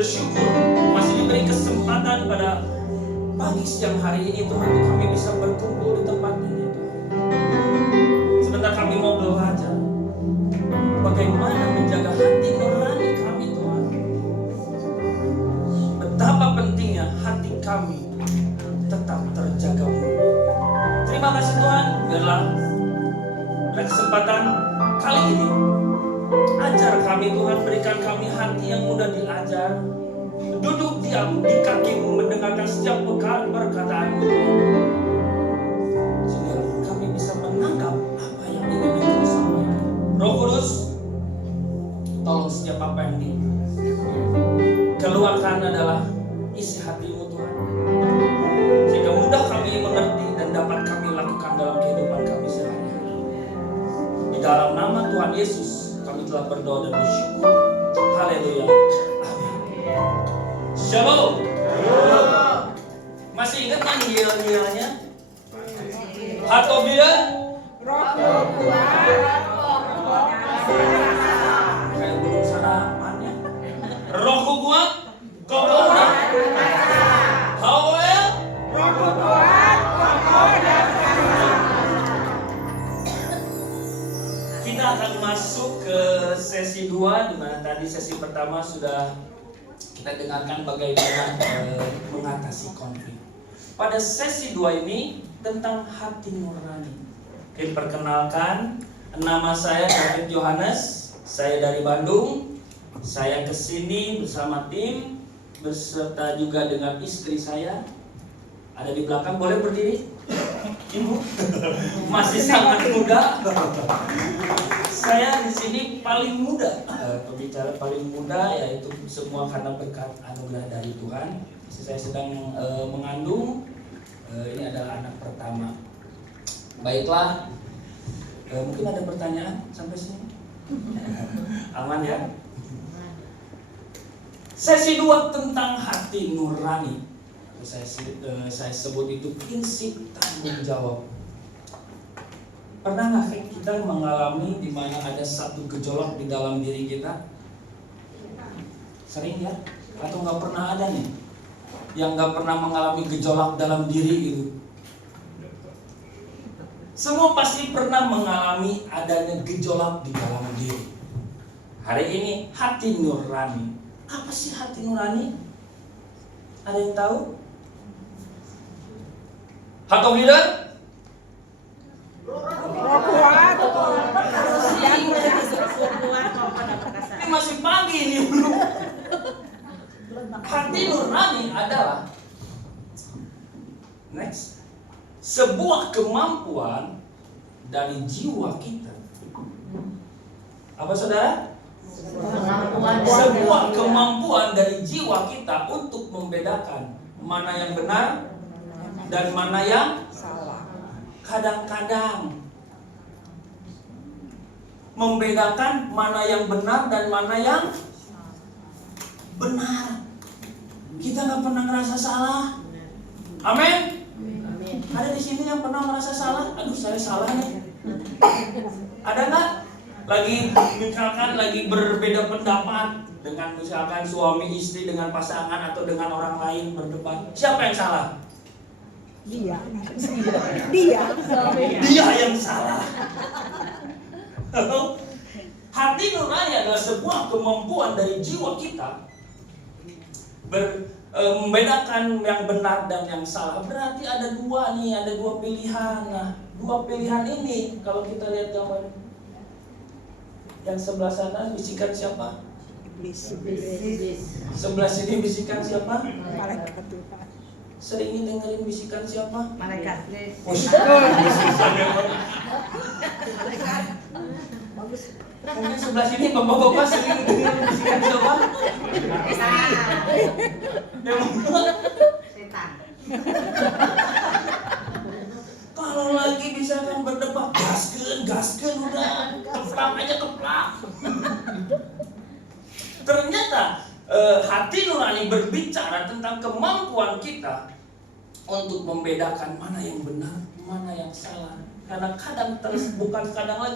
bersyukur masih diberi kesempatan pada pagi siang hari ini Tuhan, kami bisa berkumpul di tempat ini Tuhan. Sebentar kami mau belajar bagaimana menjaga hati nurani kami Tuhan. Betapa pentingnya hati kami tetap terjaga. Terima kasih Tuhan, biarlah pada kesempatan kali ini ajar kami Tuhan, berikan kami hati yang mudah diajar, duduk diam di kaki-Mu mendengarkan setiap perkataan-Mu sehingga kami bisa menangkap apa yang ingin Engkau sampaikan. Roh Kudus, tolong setiap apa yang dikeluarkan adalah isi hati-Mu Tuhan, sehingga mudah kami mengerti dan dapat kami lakukan dalam kehidupan kami sehari-hari. Di dalam nama Tuhan Yesus kami telah berdoa dan bersyukur. Haleluya. Amin. Shalom. Masih ingat kan ngial-ngialnya? Atau bila? Kayak belum sarapan ya. Rohku kuat, kokoh dan Hawel. Rohku kuat, kokoh dan kita akan masuk ke sesi 2, di mana tadi sesi pertama sudah kita dengarkan bagaimana mengatasi konflik. Pada sesi 2 ini tentang hati nurani. Oke, perkenalkan, nama saya David Yohanes, saya dari Bandung. Saya kesini bersama tim, beserta juga dengan istri saya. Ada di belakang, boleh berdiri? Ibu masih sangat muda. Saya di sini paling muda, pembicara paling muda, yaitu semua karena berkat anugerah dari Tuhan. Saya sedang mengandung, ini adalah anak pertama. Baiklah, mungkin ada pertanyaan sampai sini? Aman ya? Sesi 2 tentang hati nurani. Saya sebut itu prinsip tanggung jawab. Pernah nggak kita mengalami di mana ada satu gejolak di dalam diri kita? Sering ya? Atau nggak pernah ada nih yang nggak pernah mengalami gejolak dalam diri itu? Semua pasti pernah mengalami adanya gejolak di dalam diri. Hari ini hati nurani. Apa sih hati nurani? Ada yang tahu? Atau tidak? Ini masih pagi ini belum. Hati nurani adalah sebuah kemampuan dari jiwa kita. Apa saudara? Sebuah kemampuan dari jiwa kita untuk membedakan mana yang benar dan mana yang salah. Kadang-kadang membedakan mana yang benar dan mana yang benar. Kita nggak pernah ngerasa salah. Amin. Ada di sini yang pernah merasa salah? Aduh, saya salah nih. Ada nggak? Misalkan lagi berbeda pendapat dengan misalkan suami istri, dengan pasangan atau dengan orang lain berdebat, siapa yang salah? Dia Yang salah. Hati nurani adalah sebuah kemampuan dari jiwa kita membedakan yang benar dan yang salah. Berarti ada dua pilihan. Nah, dua pilihan ini kalau kita lihat gambar yang sebelah sana, bisikan siapa? iblis. Sebelah sini bisikan siapa? Malaikat Tuhan. Sering dengerin bisikan siapa? Malaikat. Mungkin sebelah sini bapak-bapak sering dengerin bisikan siapa? Setan. Kalau lagi misalkan berdebat, gaskeun udah, keplak. Ternyata hati nurani berbicara tentang kemampuan kita untuk membedakan mana yang benar, mana yang salah. Karena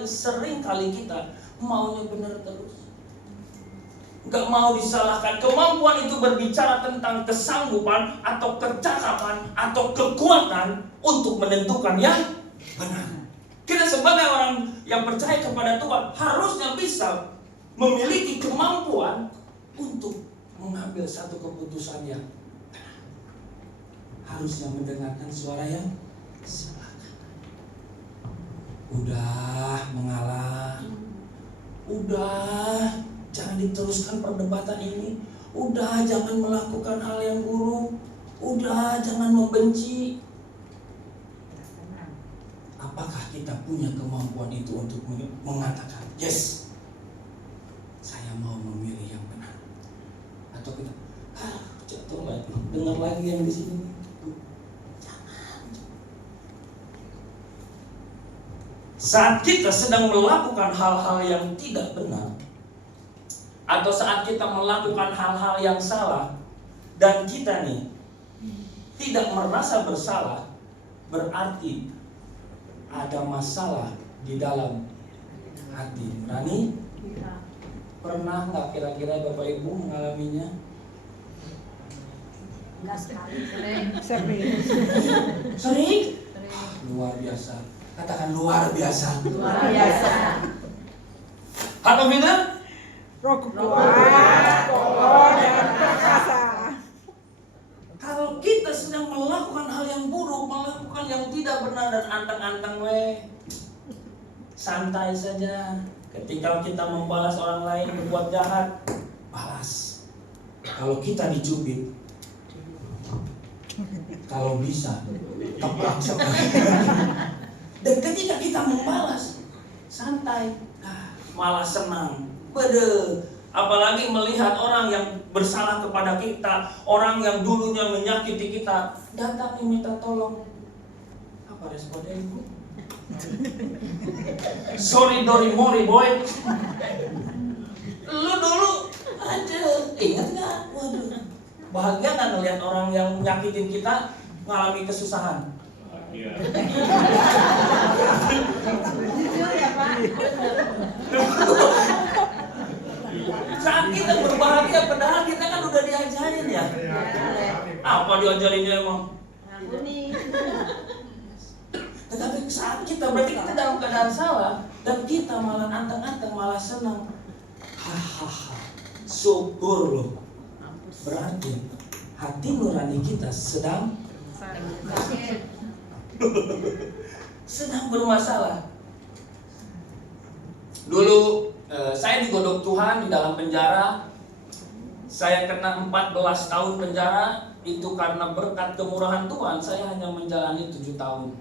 sering kali kita maunya benar terus, nggak mau disalahkan. Kemampuan itu berbicara tentang kesanggupan atau kecakapan atau kekuatan untuk menentukan yang benar. Kita sebagai orang yang percaya kepada Tuhan harusnya bisa memiliki kemampuan untuk mengambil satu keputusan yang benar. Harusnya mendengarkan suara yang salah. Udah mengalah, udah jangan diteruskan perdebatan ini, udah jangan melakukan hal yang buruk, udah jangan membenci. Apakah kita punya kemampuan itu untuk mengatakan yes, saya mau memilih yang benar? Atau kita jatuh lagi, dengar lagi yang di sini. Saat kita sedang melakukan hal-hal yang tidak benar, atau saat kita melakukan hal-hal yang salah, dan kita nih tidak merasa bersalah, berarti ada masalah di dalam hati. Rani, pernah nggak kira-kira Bapak Ibu mengalaminya? Enggak sekali. Sering? Luar biasa. Katakan luar biasa. Luar biasa. Atau benar? Roh kuat, power dan perkasa. Kalau kita sedang melakukan hal yang buruk, melakukan yang tidak benar dan anteng-anteng santai saja. Ketika kita membalas orang lain berbuat jahat, balas. Kalau kita dicubit, kalau bisa keplak sekali. Dan ketika kita membalas, santai, malah senang. Apalagi melihat orang yang bersalah kepada kita, orang yang dulunya menyakiti kita, datang minta tolong. Apa responnya Ibu? Sorry Dori Mori boy. Lu dulu aja, ingat gak? Waduh, bahagia kan melihat orang yang menyakitin kita mengalami kesusahan. Jujur ya Pak. Saat kita berbahagia, padahal kita kan udah diajarin ya. Apa diajarinnya emang? Ngampuni. Tetapi saat kita, berarti kita dalam keadaan salah, dan kita malah anteng-anteng, malah senang. Hahaha, syukur loh. Berarti hati nurani kita sedang bermasalah. Dulu saya digodok Tuhan di dalam penjara. Saya kena 14 tahun penjara. Itu karena berkat kemurahan Tuhan, saya hanya menjalani 7 tahun.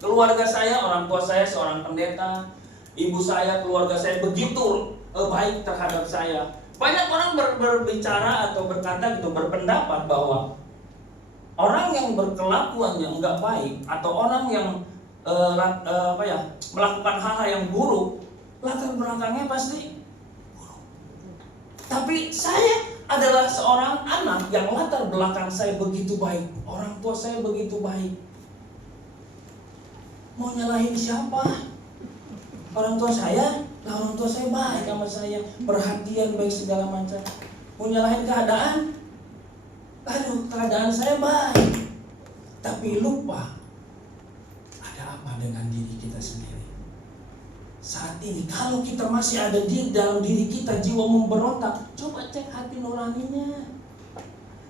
Keluarga saya, orang tua saya seorang pendeta, ibu saya, keluarga saya begitu baik terhadap saya. Banyak orang berbicara atau berkata gitu, berpendapat bahwa orang yang berkelakuan yang enggak baik atau orang yang melakukan hal-hal yang buruk, latar belakangnya pasti buruk. Tapi saya adalah seorang anak yang latar belakang saya begitu baik, orang tua saya begitu baik. Mau nyalahin siapa? Orang tua saya baik sama saya, perhatian baik segala macam. Mau nyalahin keadaan, keadaan saya baik, tapi lupa ada apa dengan diri kita sendiri. Saat ini kalau kita masih ada di dalam diri kita jiwa memberontak, coba cek hati nuraninya.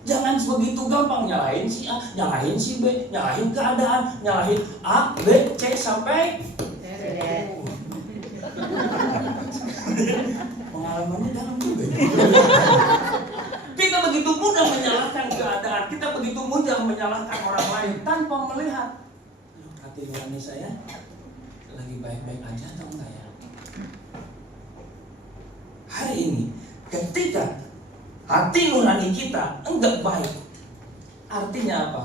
Jangan begitu gampang nyalahin si A, nyalahin si B, nyalahin keadaan, nyalahin A, B, C sampai pengalamannya dalam juga. Kita begitu mudah menyalahkan keadaan, kita begitu mudah menyalahkan orang lain tanpa melihat hati nurani saya lagi baik-baik aja atau enggak ya. Hari ini ketika hati nurani kita enggak baik, artinya apa?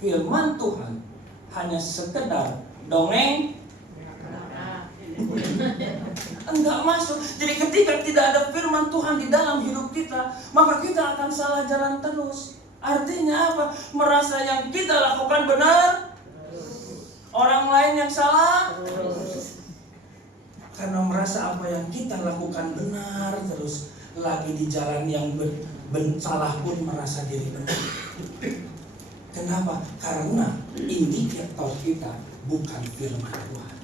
Firman Tuhan hanya sekedar dongeng, enggak masuk. Jadi ketika tidak ada firman Tuhan di dalam hidup kita, maka kita akan salah jalan terus. Artinya apa? Merasa yang kita lakukan benar, orang lain yang salah. Karena merasa apa yang kita lakukan benar terus, lagi di jalan yang salah pun merasa diri benar. Kenapa? Karena indikator kita bukan firman Tuhan.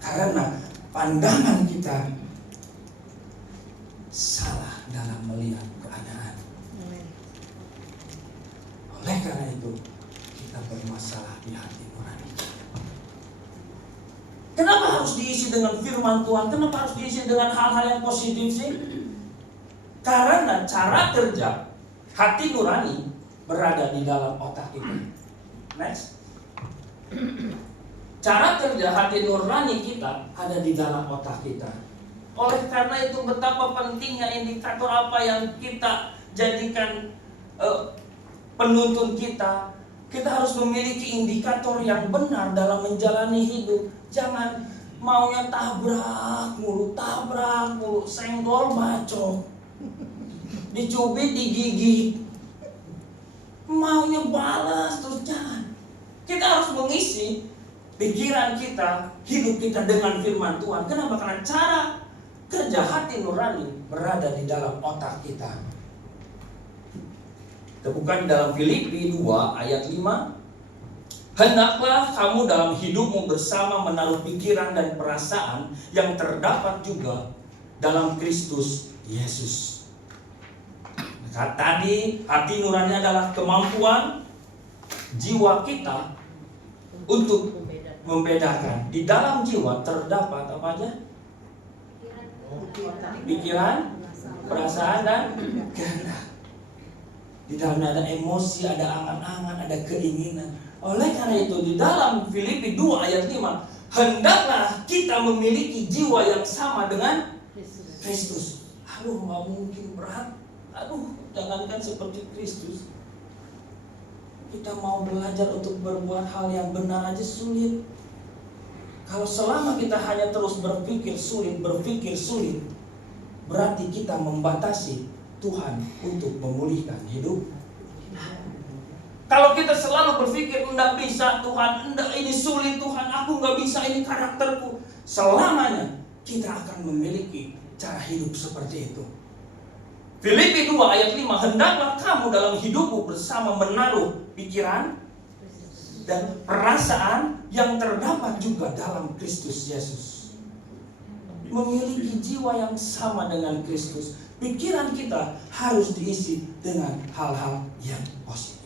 Karena pandangan kita salah dalam melihat keadaan. Oleh karena itu kita bermasalah di hati nurani. Kenapa harus diisi dengan firman Tuhan? Kenapa harus diisi dengan hal-hal yang positif sih? Karena cara kerja hati nurani berada di dalam otak kita. Next. Cara kerja hati nurani kita ada di dalam otak kita. Oleh karena itu betapa pentingnya indikator apa yang kita jadikan penuntun kita. Kita harus memiliki indikator yang benar dalam menjalani hidup. Jangan maunya tabrak mulu, senggol bacok, dicubit digigit, maunya balas terus. Jangan. Kita harus mengisi pikiran kita, hidup kita dengan firman Tuhan. Kenapa? Karena cara kerja hati nurani berada di dalam otak kita. Kita buka di dalam Filipi 2 ayat 5. Hendaklah kamu dalam hidupmu bersama menaruh pikiran dan perasaan yang terdapat juga dalam Kristus Yesus. Nah, tadi hati nurani adalah kemampuan jiwa kita untuk membedakan. Di dalam jiwa terdapat apa aja? Pikiran, perasaan, dan kehendak. Di dalamnya ada emosi, ada angan-angan, ada keinginan. Oleh karena itu di dalam Filipi 2 ayat 5, hendaklah kita memiliki jiwa yang sama dengan Kristus. Aduh, gak mungkin, berat. Aduh, jangankan seperti Kristus. Kita mau belajar untuk berbuat hal yang benar aja sulit. Kalau selama kita hanya terus berpikir sulit, berarti kita membatasi Tuhan untuk memulihkan hidup. Kalau kita selalu berpikir enggak bisa Tuhan, enggak, ini sulit Tuhan, aku enggak bisa, ini karakterku, selamanya kita akan memiliki cara hidup seperti itu. Filipi 2 ayat 5, hendaklah kamu dalam hidupmu bersama menaruh pikiran dan perasaan yang terdapat juga dalam Kristus Yesus. Memiliki jiwa yang sama dengan Kristus. Pikiran kita harus diisi dengan hal-hal yang positif.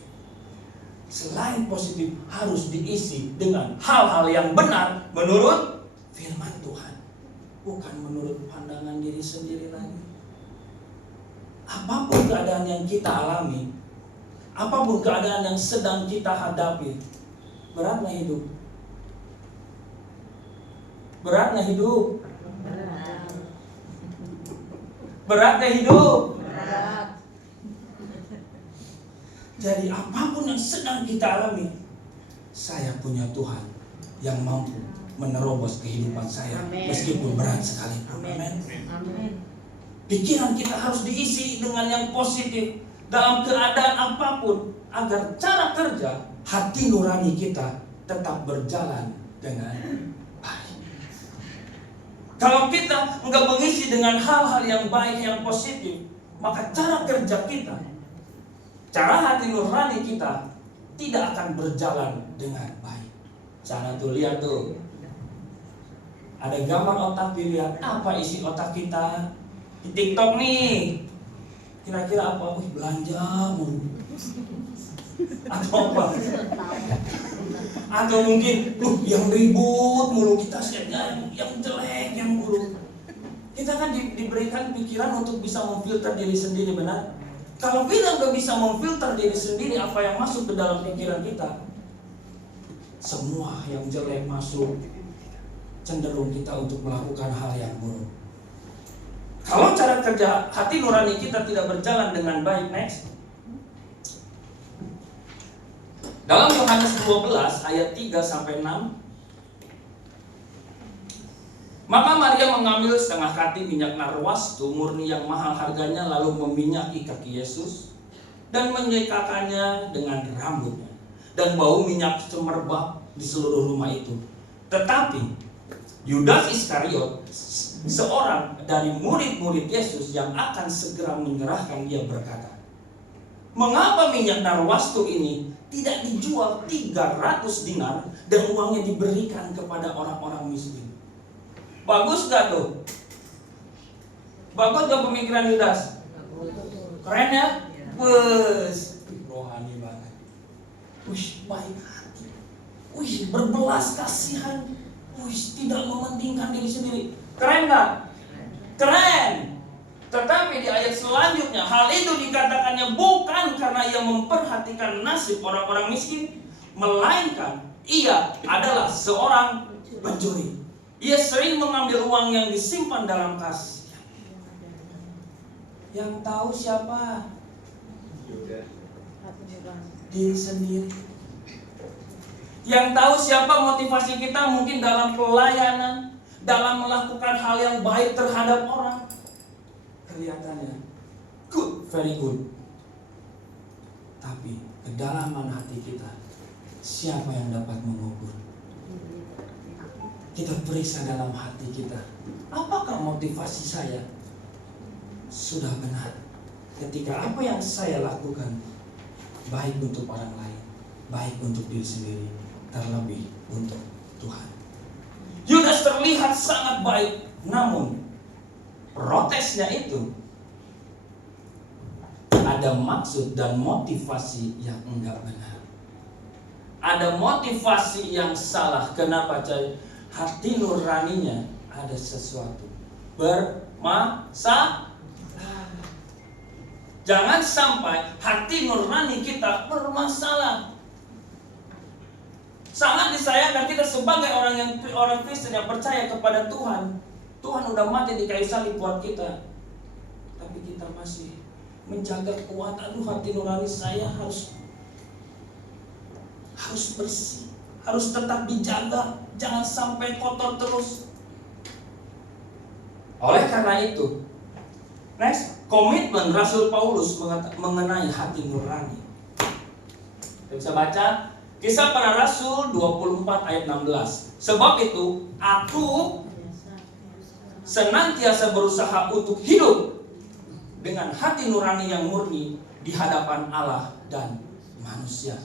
Selain positif, harus diisi dengan hal-hal yang benar menurut firman Tuhan, bukan menurut pandangan diri sendiri lagi. Apapun keadaan yang kita alami, apapun keadaan yang sedang kita hadapi, beratnya hidup. Beratnya hidup. Beratnya hidup. Jadi apapun yang sedang kita alami, saya punya Tuhan yang mampu menerobos kehidupan saya. Amen. Meskipun berat sekalipun. Amin. Pikiran kita harus diisi dengan yang positif dalam keadaan apapun, agar cara kerja hati nurani kita tetap berjalan dengan baik. Kalau kita nggak mengisi dengan hal-hal yang baik, yang positif, maka cara kerja kita, cara hati nurani kita tidak akan berjalan dengan baik. Sana tuh, lihat tuh. Ada gambar otak, dilihat apa isi otak kita. Di TikTok nih, kira-kira apa? Belanja mulu. Atau apa? Atau mungkin yang ribut mulu, kita siapnya yang jelek, yang buruk. Kita kan diberikan pikiran untuk bisa memfilter diri sendiri, benar? Kalau kita nggak bisa memfilter diri sendiri apa yang masuk ke dalam pikiran kita, semua yang jelek masuk, cenderung kita untuk melakukan hal yang buruk. Kalau cara kerja hati nurani kita tidak berjalan dengan baik, next. Dalam Yohanes 12 ayat 3-6, maka Maria mengambil setengah kati minyak narwastu murni yang mahal harganya, lalu meminyaki kaki Yesus dan menyekakannya dengan rambutnya, dan bau minyak semerbak di seluruh rumah itu. Tetapi Yudas Iskariot, seorang dari murid-murid Yesus yang akan segera menyerahkan, dia berkata, mengapa minyak narwastu ini tidak dijual 300 dinar dan uangnya diberikan kepada orang-orang miskin? Bagus gak tuh? Bagus gak pemikiran Yudas? Keren ya? Bus, rohani banget. Wih, baik hati. Wih, berbelas kasihan. Wih, tidak mementingkan diri sendiri. Keren gak? Keren. Tetapi di ayat selanjutnya, hal itu dikatakannya bukan karena ia memperhatikan nasib orang-orang miskin, melainkan ia adalah seorang pencuri. Ia sering mengambil uang yang disimpan dalam kas. Yang tahu siapa? Diri sendiri. Yang tahu siapa motivasi kita mungkin dalam pelayanan, dalam melakukan hal yang baik terhadap orang. Kelihatannya good, very good. Tapi kedalaman hati kita, siapa yang dapat mengukur? Kita periksa dalam hati kita, apakah motivasi saya sudah benar ketika apa yang saya lakukan baik untuk orang lain, baik untuk diri sendiri, terlebih untuk Tuhan. Yudas terlihat sangat baik, namun protesnya itu ada maksud dan motivasi yang enggak benar. Ada motivasi yang salah. Kenapa? Hati nuraninya ada sesuatu bermasalah. Jangan sampai hati nurani kita bermasalah. Sangat disayangkan kita sebagai orang Kristen yang percaya kepada Tuhan. Tuhan udah mati di kayu salib buat kita, tapi kita masih menjaga kuat. Aduh, hati nurani saya harus bersih, harus tetap dijaga, jangan sampai kotor terus. Oleh karena itu, next, komitmen Rasul Paulus mengenai hati nurani. Kita bisa baca Kisah Para Rasul 24 ayat 16. Sebab itu aku senantiasa berusaha untuk hidup dengan hati nurani yang murni di hadapan Allah dan manusia.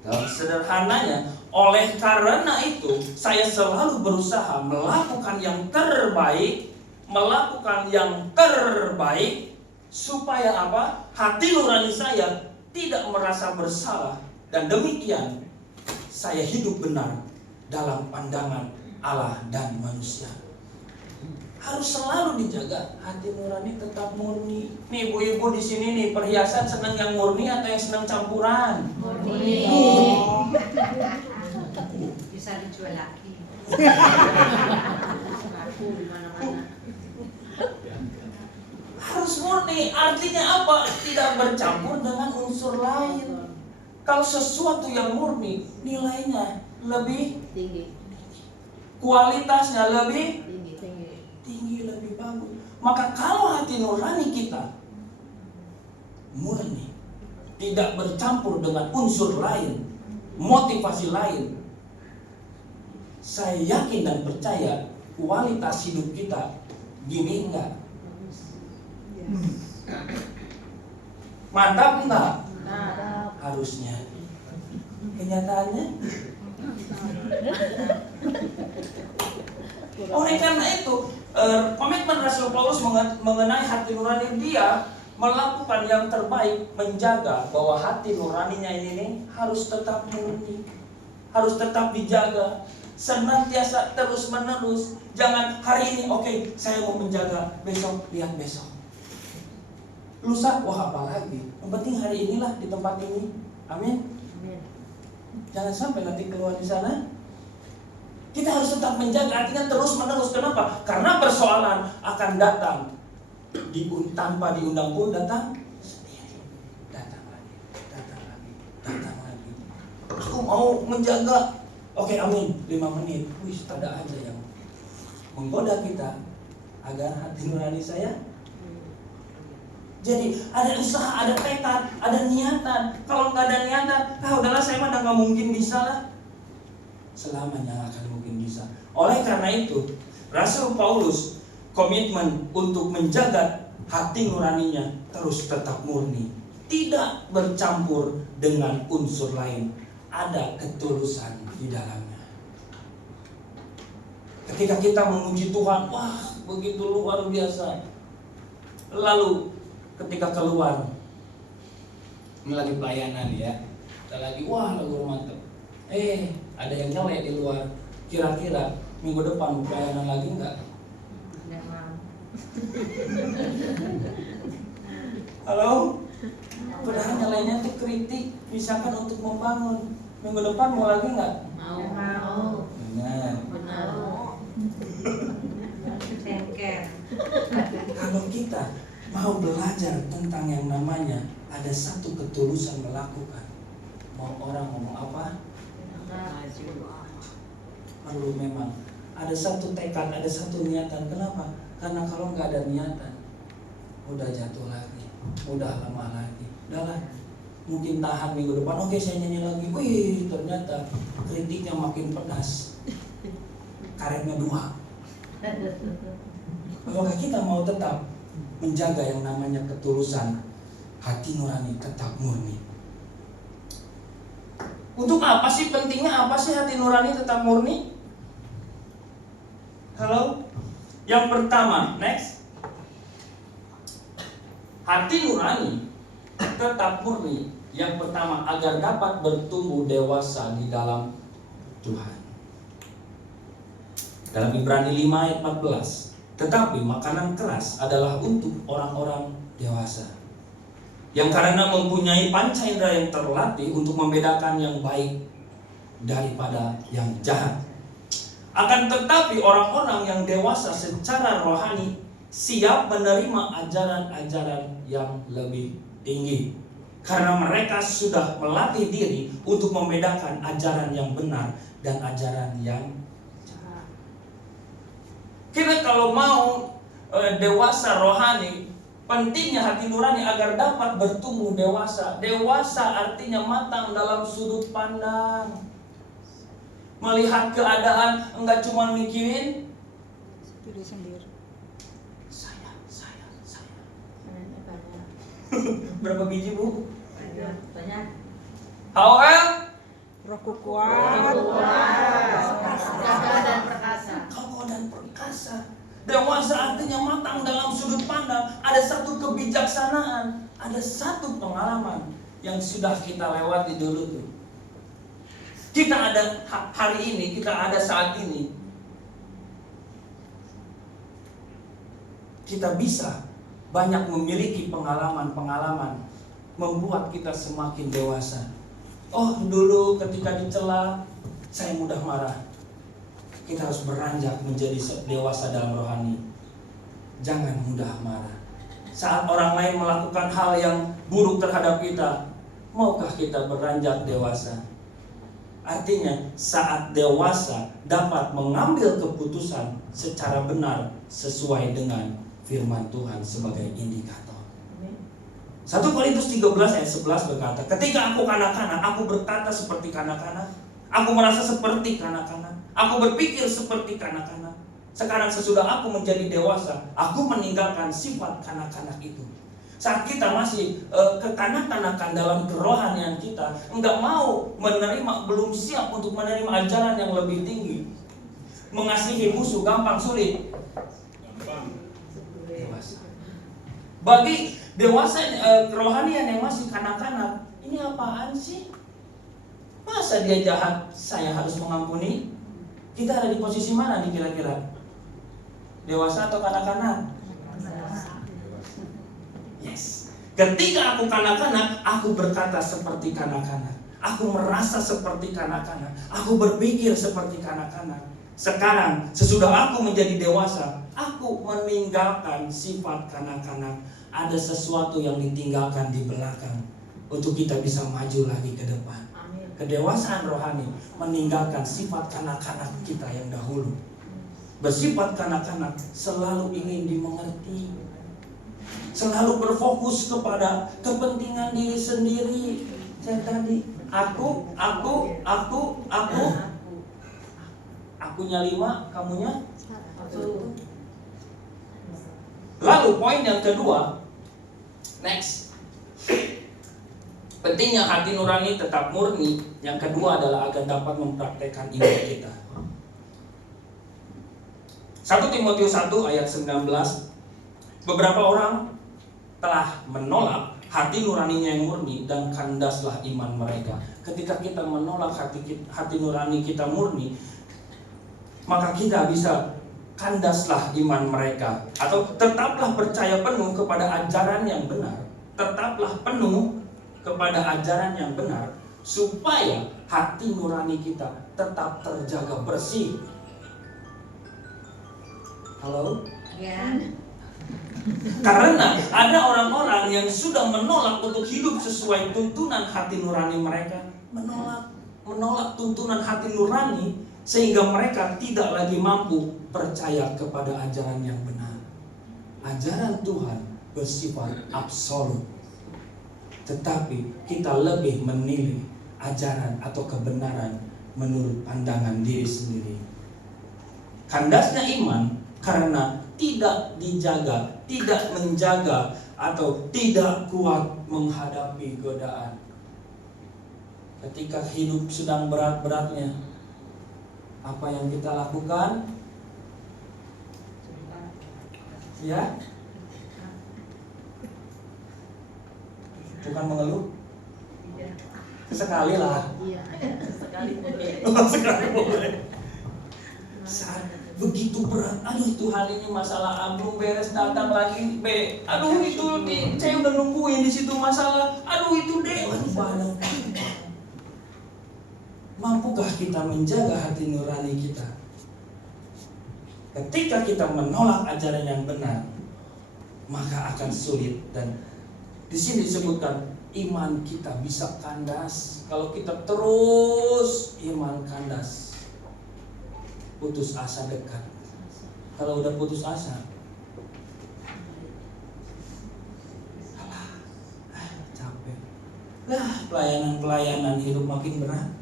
Dalam sederhananya, oleh karena itu saya selalu berusaha melakukan yang terbaik, supaya apa? Hati nurani saya tidak merasa bersalah, dan demikian saya hidup benar dalam pandangan Allah dan manusia. Harus selalu dijaga hati nurani tetap murni. Nih ibu-ibu di sini nih, perhiasan senang yang murni atau yang senang campuran? Murni. Bisa dijual lagi. Aku di mana-mana. Harus murni, artinya apa? Tidak bercampur dengan unsur lain. Kalau sesuatu yang murni, nilainya lebih Tinggi. kualitasnya lebih Tinggi. tinggi, lebih bagus. Maka kalau hati nurani kita murni, tidak bercampur dengan unsur lain, motivasi lain, saya yakin dan percaya kualitas hidup kita gini enggak? Mantap enggak? Harusnya. Kenyataannya oleh karena itu komitmen Rasul Paulus mengenai hati nurani, dia melakukan yang terbaik, menjaga bahwa hati nuraninya ini harus tetap murni, harus tetap dijaga, senantiasa terus menerus. Jangan hari ini oke, saya mau menjaga, besok lihat besok, lusa wah apa lagi. Yang penting hari inilah di tempat ini. Amin. Jangan sampai nanti keluar di sana. Kita harus tetap menjaga, artinya terus menerus. Kenapa? Karena persoalan akan datang tanpa diundang pun datang sendiri. Datang lagi, datang lagi, datang lagi. Aku mau menjaga. Oke, amin. 5 menit. Wih, ada aja yang menggoda kita agar hati nurani saya. Jadi ada usaha, ada tekad, ada niatan. Kalau nggak ada niatan, udahlah saya mah nggak mungkin bisa lah. Selamanya nggak akan mungkin bisa. Oleh karena itu, Rasul Paulus komitmen untuk menjaga hati nuraninya terus tetap murni, tidak bercampur dengan unsur lain. Ada ketulusan di dalamnya. Ketika kita memuji Tuhan, wah begitu luar biasa. Lalu ketika keluar, ini lagi pelayanan ya, kita lagi wah lagu mantap. Ada yang nyelek di luar. Kira-kira minggu depan pelayanan lagi enggak? Enggak mau. Halo? Padahal nyeleknya itu kritik, misalkan untuk membangun. Minggu depan mau lagi enggak? Mau. Benar. Mau. Cengker. Kalau kita mau belajar tentang yang namanya ada satu ketulusan melakukan, mau orang ngomong apa, perlu memang ada satu tekad, ada satu niatan. Kenapa? Karena kalau nggak ada niatan, udah jatuh lagi, udah lama lagi, udahlah. Mungkin tahan minggu depan, oke saya nyanyi lagi. Wih, ternyata kritiknya makin pedas, karetnya 2. Apakah kita mau tetap menjaga yang namanya ketulusan hati nurani tetap murni? Untuk apa sih, pentingnya apa sih hati nurani tetap murni? Halo? Yang pertama, next. Hati nurani tetap murni. Yang pertama, agar dapat bertumbuh dewasa di dalam Tuhan. Dalam Ibrani 5 ayat 14. Tetapi makanan keras adalah untuk orang-orang dewasa, yang karena mempunyai panca indera yang terlatih untuk membedakan yang baik daripada yang jahat. Akan tetapi orang-orang yang dewasa secara rohani siap menerima ajaran-ajaran yang lebih tinggi, karena mereka sudah melatih diri untuk membedakan ajaran yang benar dan ajaran yang jahat. Kita kalau mau dewasa rohani, pentingnya hati nurani agar dapat bertumbuh dewasa. Dewasa artinya matang dalam sudut pandang, melihat keadaan, enggak cuma mikirin diri sendiri. Saya. Berapa biji bu? Banyak. Hawel? Rohku kuat. Gagah dan perkasa. Kokoh dan perkasa. Dewasa artinya matang dalam sudut pandang. Ada satu kebijaksanaan, ada satu pengalaman yang sudah kita lewati dulu tuh. Kita ada hari ini, kita ada saat ini. Kita bisa banyak memiliki pengalaman-pengalaman membuat kita semakin dewasa. Oh, dulu ketika dicela saya mudah marah. Kita harus beranjak menjadi dewasa dalam rohani. Jangan mudah marah. Saat orang lain melakukan hal yang buruk terhadap kita, maukah kita beranjak dewasa? Artinya saat dewasa dapat mengambil keputusan secara benar sesuai dengan firman Tuhan sebagai indikator. 1 Korintus 13 ayat 11 berkata, ketika aku kanak-kanak, aku berkata seperti kanak-kanak, aku merasa seperti kanak-kanak, aku berpikir seperti kanak-kanak. Sekarang sesudah aku menjadi dewasa, aku meninggalkan sifat kanak-kanak itu. Saat kita masih kekanak-kanakan dalam kerohanian kita, enggak mau menerima, belum siap untuk menerima ajaran yang lebih tinggi. Mengasihi musuh gampang sulit. Dewasa. Bagi dewasa kerohanian yang masih kanak-kanak, ini apaan sih? Masa dia jahat, saya harus mengampuni? Kita ada di posisi mana nih kira-kira? Dewasa atau kanak-kanak? Yes. Ketika aku kanak-kanak, aku berkata seperti kanak-kanak. Aku merasa seperti kanak-kanak. Aku berpikir seperti kanak-kanak. Sekarang, sesudah aku menjadi dewasa, aku meninggalkan sifat kanak-kanak. Ada sesuatu yang ditinggalkan di belakang untuk kita bisa maju lagi ke depan. Kedewasaan rohani meninggalkan sifat kanak-kanak kita yang dahulu. Bersifat kanak-kanak selalu ingin dimengerti, selalu berfokus kepada kepentingan diri sendiri. Saya tadi, akunya 5, kamunya 1. Lalu poin yang kedua, next. Pentingnya hati nurani tetap murni. Yang kedua adalah agar dapat mempraktekkan iman kita. 1 Timotius 1 ayat 19. Beberapa orang telah menolak hati nuraninya yang murni dan kandaslah iman mereka. Ketika kita menolak hati nurani kita murni, maka kita bisa kandaslah iman mereka. Atau tetaplah percaya penuh kepada ajaran yang benar. Tetaplah penuh kepada ajaran yang benar, supaya hati nurani kita tetap terjaga bersih. Halo? Ya. Karena ada orang-orang yang sudah menolak untuk hidup sesuai tuntunan hati nurani mereka, menolak tuntunan hati nurani, sehingga mereka tidak lagi mampu percaya kepada ajaran yang benar. Ajaran Tuhan bersifat absolut, tetapi kita lebih menilai ajaran atau kebenaran menurut pandangan diri sendiri. Kandasnya iman karena tidak dijaga, tidak menjaga, atau tidak kuat menghadapi godaan. Ketika hidup sedang berat-beratnya, apa yang kita lakukan? Ya, bukan mengeluh. Sekali lah. Iya, sekali boleh. Sekali boleh. Saat begitu berat, aduh Tuhan ini masalah A belum beres, datang lagi B. Aduh itu nih, saya udah nungguin di situ masalah. Aduh itu D. Aduh banyak. Mampukah kita menjaga hati nurani kita? Ketika kita menolak ajaran yang benar, maka akan sulit. Dan di sini disebutkan iman kita bisa kandas kalau kita terus iman kandas. Putus asa dekat. Kalau udah putus asa, capek. Pelayanan hidup makin berat.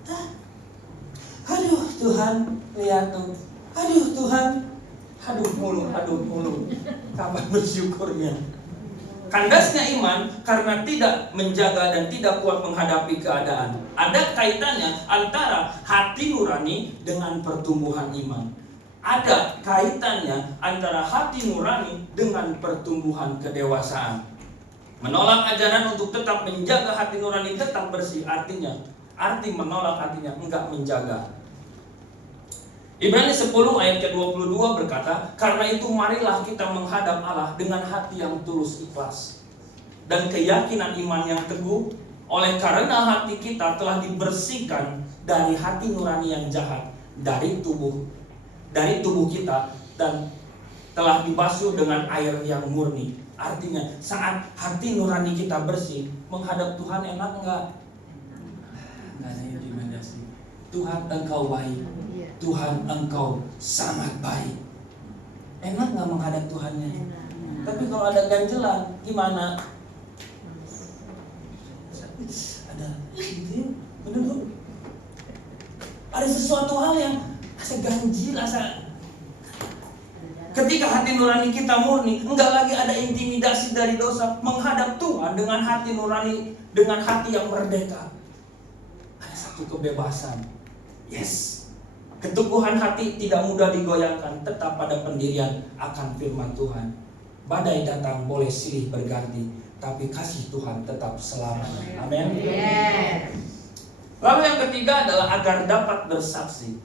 Aduh Tuhan, lihat tuh. Aduh Tuhan, aduh mulu. Kapan bersyukurnya? Kandasnya iman karena tidak menjaga dan tidak kuat menghadapi keadaan. Ada kaitannya antara hati nurani dengan pertumbuhan iman. Ada kaitannya antara hati nurani dengan pertumbuhan kedewasaan. Menolak ajaran untuk tetap menjaga hati nurani tetap bersih, arti menolak artinya enggak menjaga. Ibrani 10 ayat ke-22 berkata, karena itu marilah kita menghadap Allah dengan hati yang tulus ikhlas dan keyakinan iman yang teguh, oleh karena hati kita telah dibersihkan dari hati nurani yang jahat, dari tubuh kita, dan telah dibasuh dengan air yang murni. Artinya saat hati nurani kita bersih, menghadap Tuhan enak enggak? Enggak ada intimidasi. Tuhan engkau baik, Tuhan engkau sangat baik. Enak gak menghadap Tuhannya? Tapi kalau ada ganjelan, gimana? Ada gitu, bener tuh. Ada sesuatu hal yang asa ganjil, Ketika hati nurani kita murni, enggak lagi ada intimidasi dari dosa, menghadap Tuhan dengan hati nurani, dengan hati yang merdeka. Ada satu kebebasan. Yes. Keteguhan hati tidak mudah digoyahkan, tetap pada pendirian akan firman Tuhan. Badai datang boleh silih berganti, tapi kasih Tuhan tetap selamanya. Amin. Yes. Lalu yang ketiga adalah agar dapat bersaksi.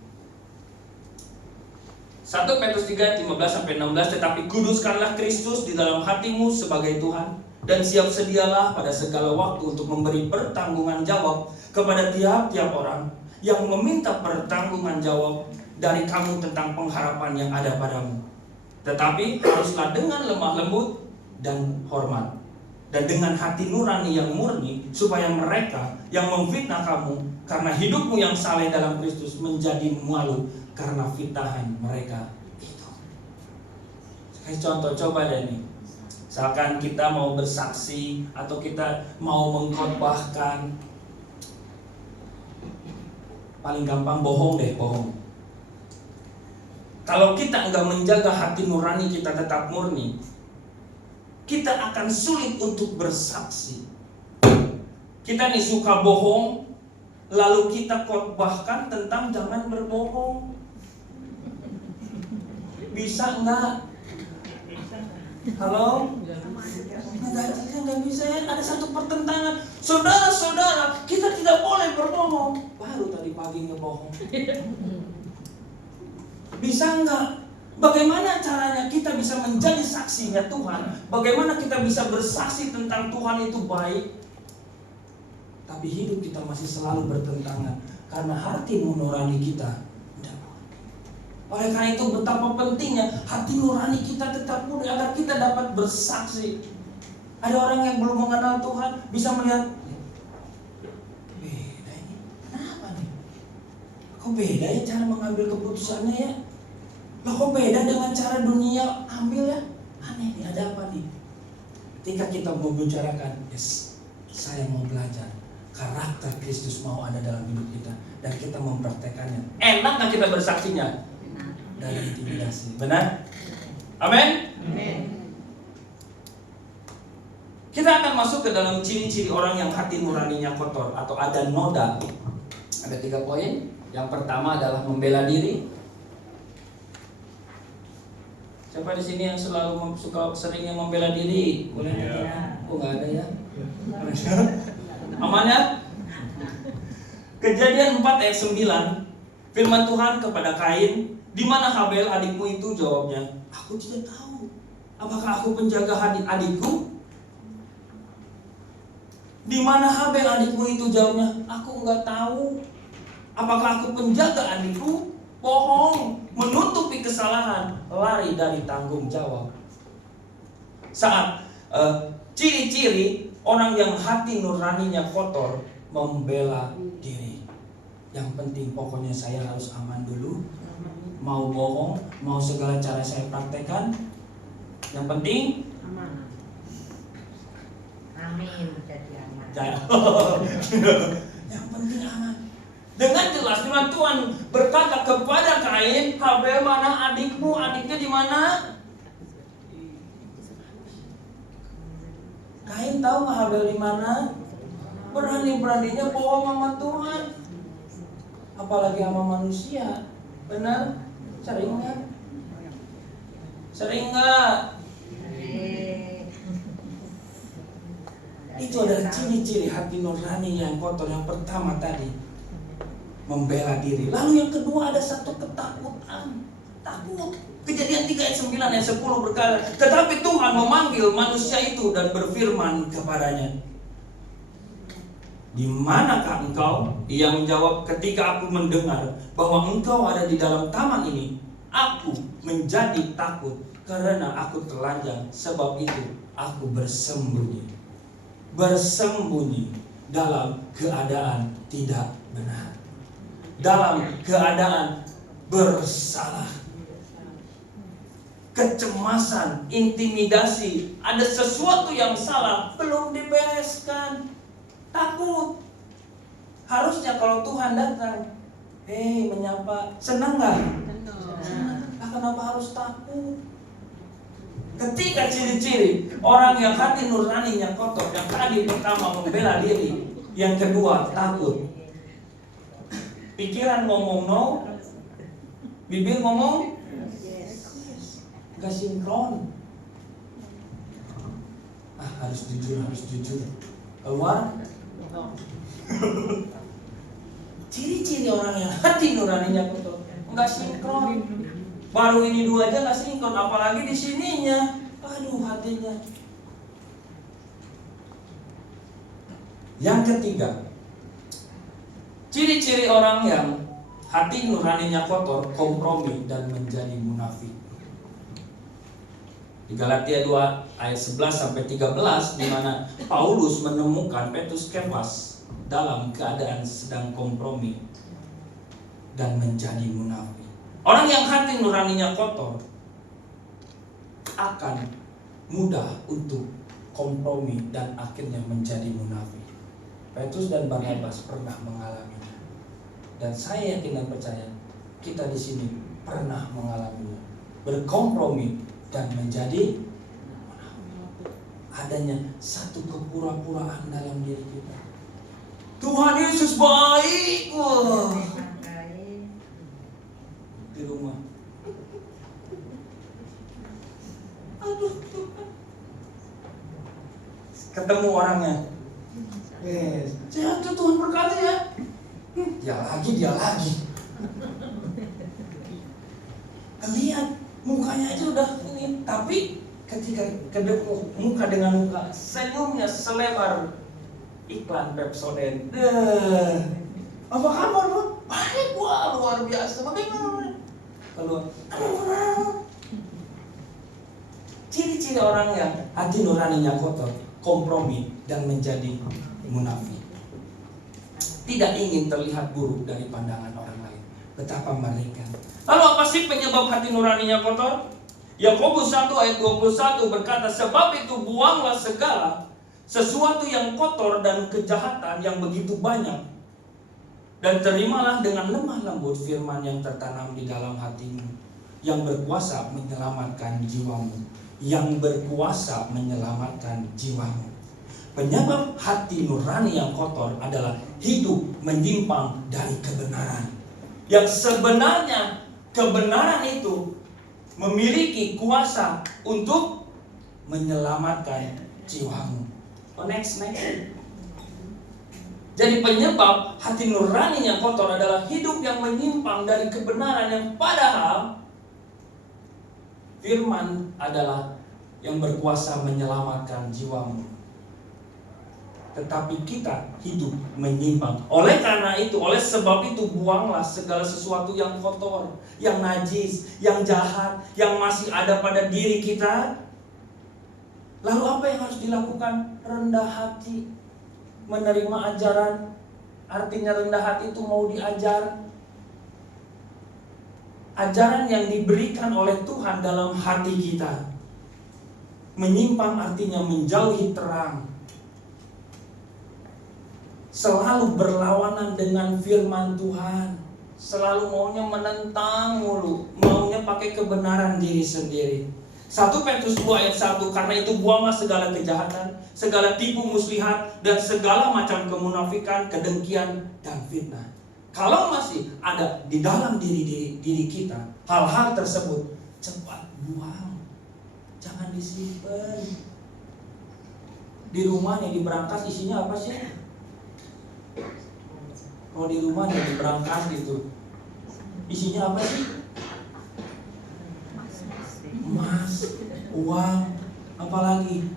1 Petrus 3, 15-16, tetapi kuduskanlah Kristus di dalam hatimu sebagai Tuhan, dan siap sedialah pada segala waktu untuk memberi pertanggungan jawab kepada tiap-tiap orang yang meminta pertanggungan jawab dari kamu tentang pengharapan yang ada padamu. Tetapi haruslah dengan lemah lembut dan hormat, dan dengan hati nurani yang murni, supaya mereka yang memfitnah kamu karena hidupmu yang saleh dalam Kristus menjadi malu karena fitnahan mereka itu. Kasih contoh, coba deh nih. Misalkan kita mau bersaksi atau kita mau mengkhotbahkan, paling gampang bohong deh, bohong. Kalau kita enggak menjaga hati nurani kita tetap murni, kita akan sulit untuk bersaksi. Kita nih suka bohong, lalu kita khotbahkan tentang jangan berbohong. Bisa enggak? Halo? Nggak bisa ya, ada satu pertentangan. Saudara-saudara, kita tidak boleh berbohong. Baru tadi pagi ngebohong. Bisa enggak? Bagaimana caranya kita bisa menjadi saksinya Tuhan? Bagaimana kita bisa bersaksi tentang Tuhan itu baik, tapi hidup kita masih selalu bertentangan karena hati nurani kita. Oleh karena itu betapa pentingnya hati nurani kita tetap murni agar kita dapat bersaksi. Ada orang yang belum mengenal Tuhan bisa melihat, beda ini, kenapa nih? Kok beda ya cara mengambil keputusannya ya? Loh kok beda dengan cara dunia ambil ya? Aneh nih, ada apa nih? Ketika kita mau bicarakan, yes, saya mau belajar karakter Kristus mau ada dalam hidup kita dan kita mempraktekannya. Enak gak kita bersaksinya? Dari intimidasi, benar? Amin? Amin. Kita akan masuk ke dalam ciri-ciri orang yang hati nuraninya kotor atau ada noda. Ada 3 poin. Yang pertama adalah membela diri. Siapa di sini yang selalu seringnya membela diri? Boleh? Ya. Oh nggak ada ya? Aman ya? Kejadian 4 ayat 9. Firman Tuhan kepada Kain, di mana Habel adikmu itu? Jawabnya, aku tidak tahu. Apakah aku penjaga adikku? Di mana Habel adikmu itu? Jawabnya, aku enggak tahu. Apakah aku penjaga adikku? Bohong, menutupi kesalahan, lari dari tanggung jawab. Saat ciri-ciri orang yang hati nuraninya kotor, membela diri. Yang penting pokoknya saya harus aman dulu. Mau bohong, mau segala cara saya praktekkan. Yang penting Aman. Amin, jadi aman. Yang penting aman. Dengan jelas firman Tuhan berkata kepada Kain, Habel mana adikmu? Adiknya di mana? Kain tahu nggak Habel di mana? Berani-beraninya bohong sama Tuhan. Apalagi sama manusia. Benar? Sering nggak? Sering nggak? Itu adalah ciri-ciri hati nurani yang kotor. Yang pertama tadi, membela diri. Lalu yang kedua ada satu ketakutan. Takut. Kejadian 3 ayat 9 ayat 10 berkata, tetapi Tuhan memanggil manusia itu dan berfirman kepadanya, di manakah engkau? Ia menjawab, ketika aku mendengar bahwa engkau ada di dalam taman ini, aku menjadi takut karena aku telanjang. Sebab itu aku bersembunyi. Bersembunyi dalam keadaan tidak benar. Dalam keadaan bersalah. Kecemasan, intimidasi, ada sesuatu yang salah, belum dibereskan. Takut. Harusnya kalau Tuhan datang, menyapa, senang gak? Senang. Kenapa harus takut? Ketika ciri-ciri orang yang hati nuraninya kotor, yang tadi pertama membela diri, yang kedua takut. Pikiran ngomong no, bibir ngomong gak sinkron. Harus jujur. Keluar. Ciri-ciri orang yang hati nuraninya kotor, nggak sinkron. Baru ini dua aja nggak sinkron, apalagi di sininya. Aduh, hatinya. Yang ketiga, ciri-ciri orang yang hati nuraninya kotor, kompromi dan menjadi munafik. Di Galatia 2 ayat 11 sampai 13, di mana Paulus menemukan Petrus Kefas dalam keadaan sedang kompromi dan menjadi munafik. Orang yang hati nuraninya kotor akan mudah untuk kompromi dan akhirnya menjadi munafik. Petrus dan Barnabas pernah mengalaminya, dan saya yakin dan percaya kita di sini pernah mengalaminya. Berkompromi dan menjadi munafik. Adanya satu kepura-puraan dalam diri kita. Tuhan Yesus baik, wah. Di rumah. Aduh, Tuhan. Ketemu orangnya. Jangan Tuhan berkata ya. Dia lagi. Lihat mukanya aja udah ini, tapi ketika ketemu muka dengan muka, senyumnya selebar iklan Pepsodent. Apa kabar, Bang? Baik, wah, luar biasa. Bagaimana? Keluar. Ciri-ciri orang yang hati nuraninya kotor, kompromi dan menjadi munafik. Tidak ingin terlihat buruk dari pandangan orang lain. Betapa mengerikan. Lalu apa sih penyebab hati nuraninya kotor? Yakobus 1 ayat 21 berkata, sebab itu buanglah segala sesuatu yang kotor dan kejahatan yang begitu banyak, dan terimalah dengan lemah lembut firman yang tertanam di dalam hatimu, yang berkuasa menyelamatkan jiwamu. Yang berkuasa menyelamatkan jiwamu. Penyebab hati nurani yang kotor adalah hidup menyimpang dari kebenaran. Yang sebenarnya kebenaran itu memiliki kuasa untuk menyelamatkan jiwamu. Next. Jadi penyebab hati nurani yang kotor adalah hidup yang menyimpang dari kebenaran, yang padahal firman adalah yang berkuasa menyelamatkan jiwamu. Tetapi kita hidup menyimpang. Oleh karena itu, oleh sebab itu, buanglah segala sesuatu yang kotor, yang najis, yang jahat, yang masih ada pada diri kita. Lalu apa yang harus dilakukan? Rendah hati, menerima ajaran. Artinya rendah hati itu mau diajar. Ajaran yang diberikan oleh Tuhan dalam hati kita. Menyimpang artinya menjauhi terang, selalu berlawanan dengan firman Tuhan, selalu maunya menentang mulu, maunya pakai kebenaran diri sendiri. 1 Petrus 2 ayat 1, karena itu buanglah segala kejahatan, segala tipu muslihat, dan segala macam kemunafikan, kedengkian, dan fitnah. Kalau masih ada di dalam diri kita hal-hal tersebut, cepat buang. Jangan disimpan. Di rumah yang diberangkas isinya apa sih? Kalau di rumah yang diberangkas gitu, isinya apa sih? Emas, uang, apalagi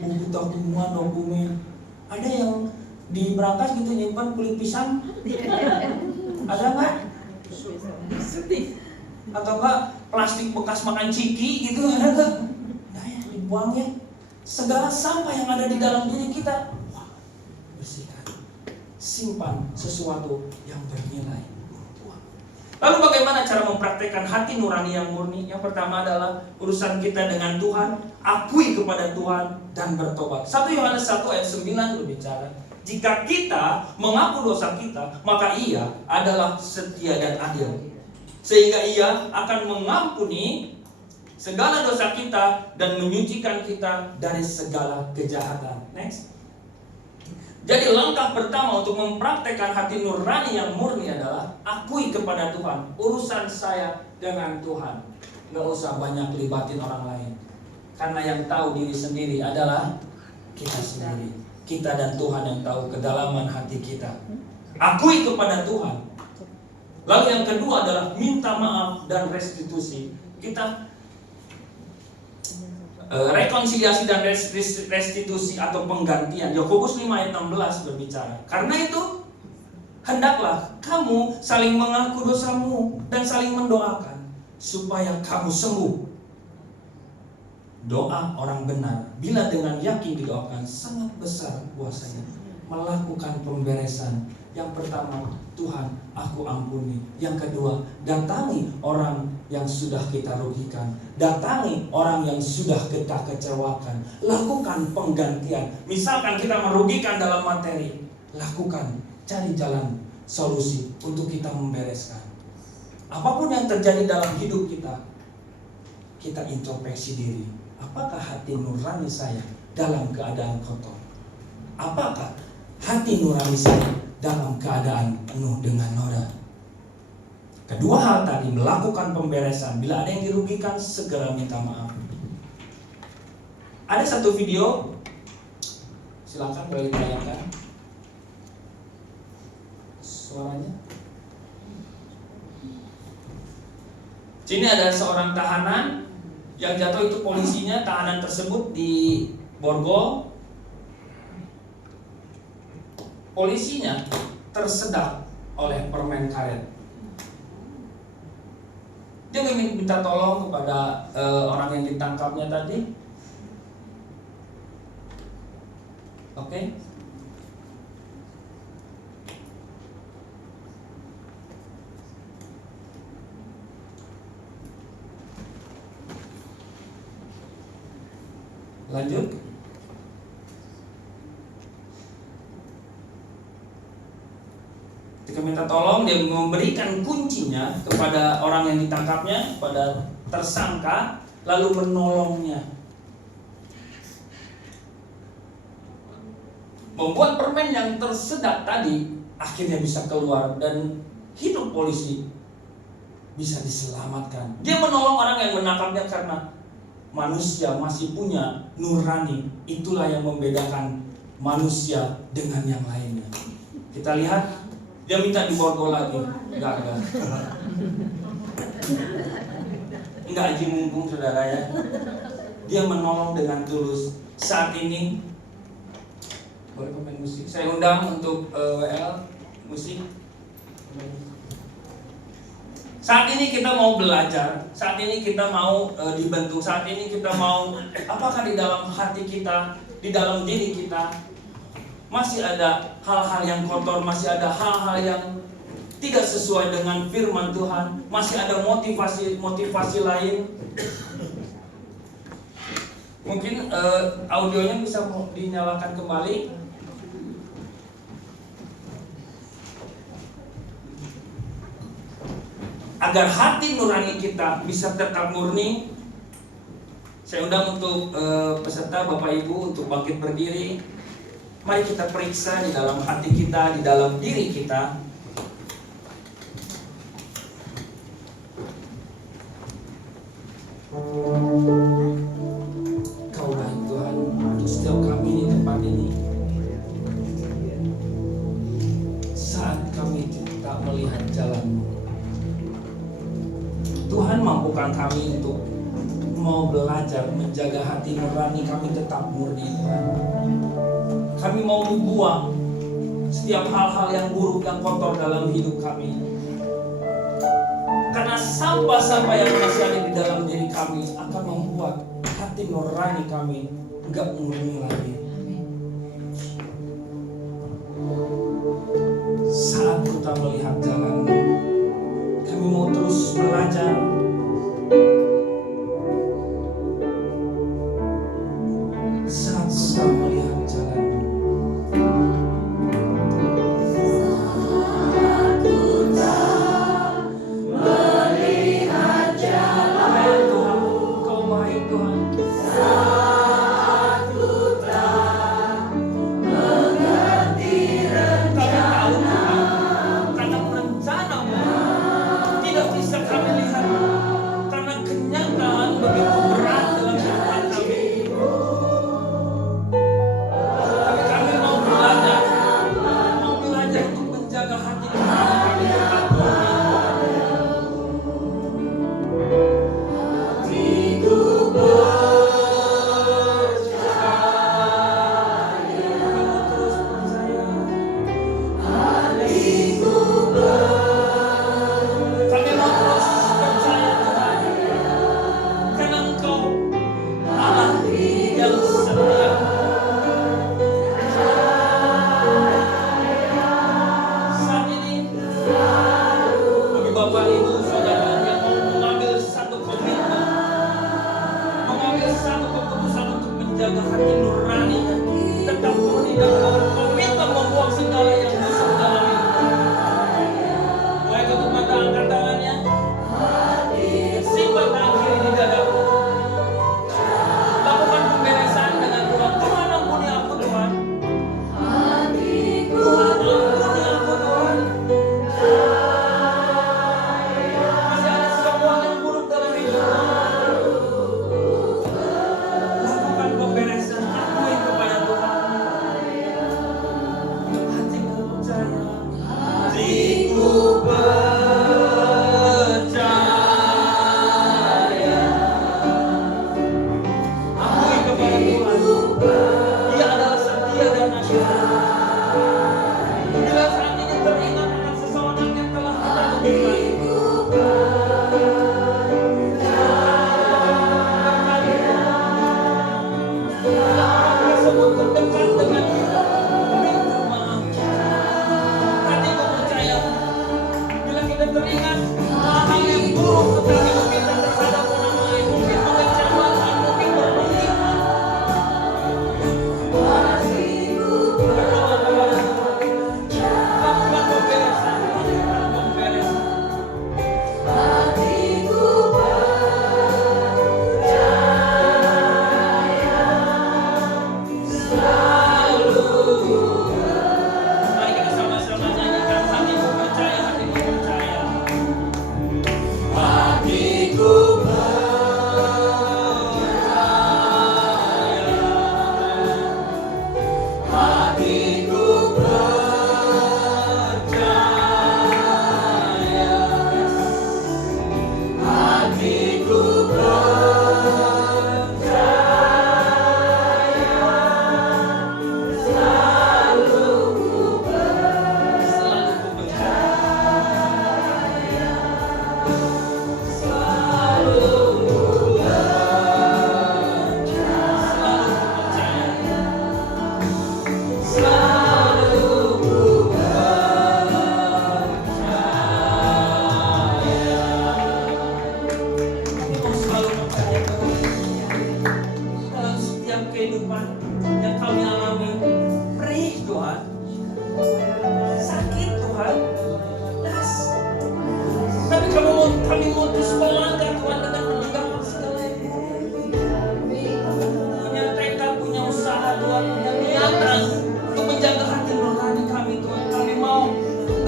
buku tabungan, dokumen. Ada yang di berangkas gitu nyimpan kulit pisang? Ada nggak? Atau enggak plastik bekas makan ciki gitu, ada nggak? Nah ya, dibuangnya. Segala sampah yang ada di dalam diri kita, wah, bersihkan. Simpan sesuatu yang bernilai. Lalu bagaimana cara mempraktekkan hati nurani yang murni? Yang pertama adalah urusan kita dengan Tuhan, akui kepada Tuhan dan bertobat. 1 Yohanes 1 ayat 9 berbicara, jika kita mengaku dosa kita, maka Ia adalah setia dan adil, sehingga Ia akan mengampuni segala dosa kita dan menyucikan kita dari segala kejahatan. Next. Jadi langkah pertama untuk mempraktekkan hati nurani yang murni adalah akui kepada Tuhan, urusan saya dengan Tuhan. Gak usah banyak libatin orang lain, karena yang tahu diri sendiri adalah kita sendiri. Kita dan Tuhan yang tahu kedalaman hati kita. Akui kepada Tuhan. Lalu yang kedua adalah minta maaf dan restitusi. Kita rekonsiliasi dan restitusi atau penggantian. Yakobus 5 ayat 16 berbicara. Karena itu hendaklah kamu saling mengaku dosamu dan saling mendoakan supaya kamu sembuh. Doa orang benar bila dengan yakin didoakan sangat besar kuasanya melakukan pemberesan. Yang pertama, Tuhan, aku ampuni. Yang kedua, datangi orang yang sudah kita rugikan. Datangi orang yang sudah kita kecewakan. Lakukan penggantian. Misalkan kita merugikan dalam materi, lakukan, cari jalan solusi untuk kita membereskan. Apapun yang terjadi dalam hidup kita introspeksi diri. Apakah hati nurani saya dalam keadaan kotor? Apakah hati nurani saya dalam keadaan penuh dengan noda? Kedua hal tadi, melakukan pemberesan. Bila ada yang dirugikan, segera minta maaf. Ada satu video, silakan boleh ditayangkan suaranya. Sini ada seorang tahanan yang jatuh, itu polisinya. Tahanan tersebut di Borgol. Polisinya tersedak oleh permen karet. Dia minta tolong kepada orang yang ditangkapnya tadi. Oke. Lanjut. Ketika minta tolong, dia memberikan kuncinya kepada orang yang ditangkapnya, kepada tersangka, lalu menolongnya. Membuat permen yang tersedak tadi akhirnya bisa keluar dan hidup polisi bisa diselamatkan. Dia menolong orang yang menangkapnya karena manusia masih punya nurani. Itulah yang membedakan manusia dengan yang lainnya. Kita lihat. Dia minta diborgol lagi. Enggak. Enggak aji mumpung saudara ya. Dia menolong dengan tulus. Saat ini boleh pemain musik. Saya undang untuk WL musik. Saat ini kita mau belajar. Saat ini kita mau dibentuk. Saat ini kita mau, apakah di dalam hati kita, di dalam diri kita masih ada hal-hal yang kotor, masih ada hal-hal yang tidak sesuai dengan firman Tuhan, masih ada motivasi lain. Mungkin audionya bisa dinyalakan kembali. Agar hati nurani kita bisa tetap murni, saya undang untuk peserta Bapak Ibu untuk bangkit berdiri. Mari kita periksa di dalam hati kita, di dalam diri kita. Kau baik Tuhan untuk setiap kami di tempat ini. Saat kami tak melihat jalan-Mu, Tuhan mampukan kami untuk mau belajar menjaga hati nurani kami tetap murni, Tuhan. Kami mau membuang setiap hal-hal yang buruk, yang kotor dalam hidup kami. Karena sampah-sampah yang masih ada di dalam diri kami akan membuat hati nurani kami enggak murni lagi. Saat kita melihat jalan, kami mau terus belajar. Saat kita melihat jalan, Tuhan, Engkau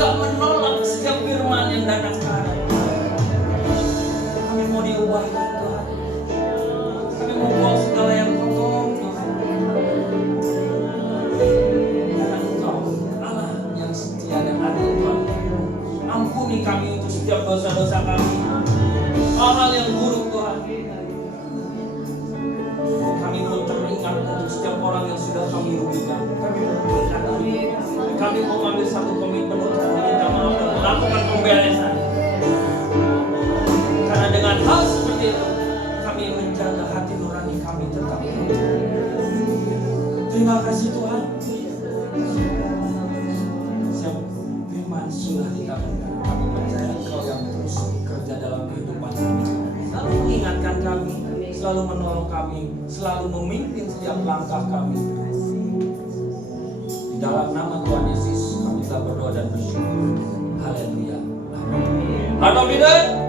Gak menolak setiap firman yang datang ke hadapan kami. Mau diubahkan Tuhan. Kami mau buang segala yang kotor Tuhan. Karena Engkau Allah yang setia dan adil Tuhan. Ampuni kami untuk setiap dosa-dosa kami, hal-hal yang buruk Tuhan. Kami pun teringat untuk setiap orang yang sudah kami rugikan. Kami mengingat kami. Kami mau ambil satu komitmen untuk meminta maaf dan melakukan pemberesan. Karena dengan hal seperti itu, kami menjaga hati nurani kami tetap. Terima kasih Tuhan. Siap firman sudah dikatakan. Kami percaya Engkau yang terus bekerja dalam kehidupan kami. Selalu mengingatkan kami, selalu menolong kami, selalu memimpin setiap langkah kami. Di dalam nama Tuhan Yesus kami telah berdoa dan bersyukur. Haleluya. Amin.